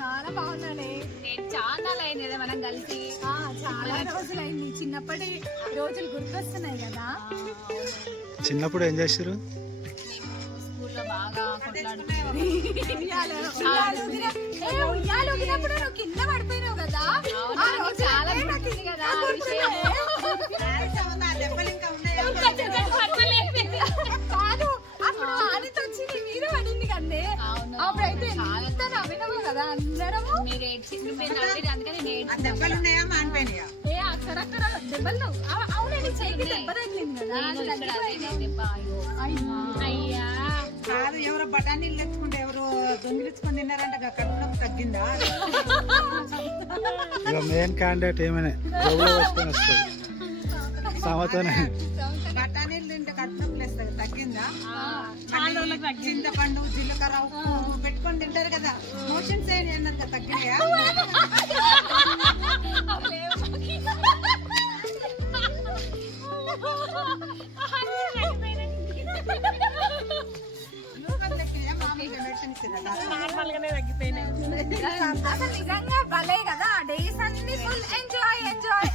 చాలా బాగున్నానే. నేను చాలా అయింది కదా మనం కలిసి. చాలా రోజులైంది, చిన్నప్పటి రోజులు గుర్తొస్తున్నాయి కదా. చిన్నప్పుడు ఏం చేస్తారు? స్కూల్లో బాగా కొట్లాడుకున్నాం. ఉయ్యాలు ఊగినప్పుడు నువ్వు కింద పడిపోయినావు కదా. చాలా గుర్తుంది కదా కాదు, అప్పుడు ఆదితో వచ్చి నీ మీద పడింది కదే. అప్పుడైతే ఎంత నవ్వినావు కదా అందరము. మీరు అందుకని దెబ్బలున్నాయా మానిపోయినాయా? అక్కడక్కడ దెబ్బలు. అవునండి, చేతి దెబ్బ తగిలింది కదా. అయ్యా కాదు, ఎవరో బఠానీలు తెచ్చుకుంటే ఎవరు దొంగిలించుకొని తిన్నారంట, కడుపులో తగ్గిందా? ఇక మెయిన్ క్యాండిడేట్ ఏమైనా జబ్బులో వస్తుంది సమతోనే. బఠానీలు తింటే కడుపులో ప్లేస్తుంది, తగ్గిందా? చింతపండు జీలకర్ర ఉప్పు పెట్టుకొని తింటారు కదా, మోషన్స్ ఏంటి అన్నారు కదా, తగ్గినాయా? అసలు నిజంగా భలే కదా. డేస్ అన్ని ఫుల్ ఎంజాయ్ ఎంజాయ్